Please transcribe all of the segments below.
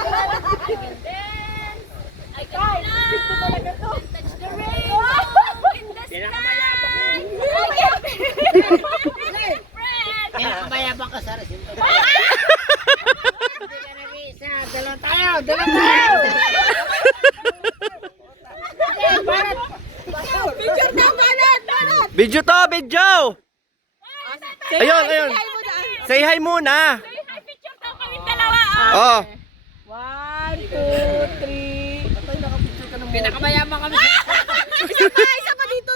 I can fly. Touch the rainbow in the sky. Mayabang ka sa resinto. Hindi ka nag-iisa. Dalaw tayo. Dalaw tayo. Picture na, banat! Video to, video! Ayun, ayun. Say hi muna. Hi, picture daw kami dalawa. Oh. 1, 2, 3. Pinakamayabang kami. Isa pa dito.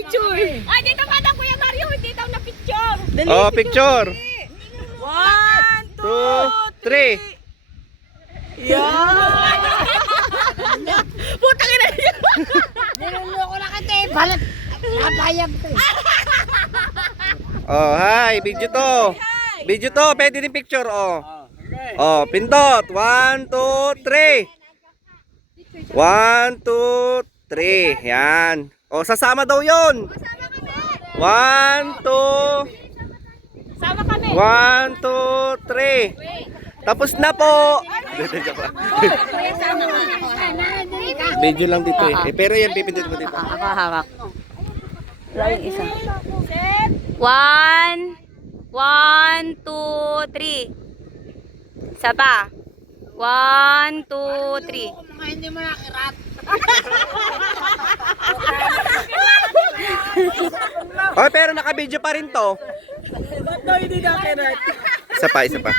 Picture. Ay, dito ka na, Kuya Mario. Hindi daw na picture. Oh, picture. 1, 2, 3. Yan. Putang ina niya. Niluloko na kita eh. Balat. Napayag to eh. Oh, hi, video to. Video to, pwede din picture, oh. Oh, pindot. 1, 2, 3. 1, 2, 3. Yan. Oh, sasama daw 'yon. 1, 2. Sama kami. 1, 2, 3. Tapos na po. Video lang dito eh. Pero yan, pipindot mo dito. Ako hawak. Lagi isa. 1, 1, 2, 3. Isa pa. 1, 2, 3. Mga hindi mo nakirat. Oh, pero naka-video pa rin to. Ba't daw hindi nakirat? Isa pa, isa pa.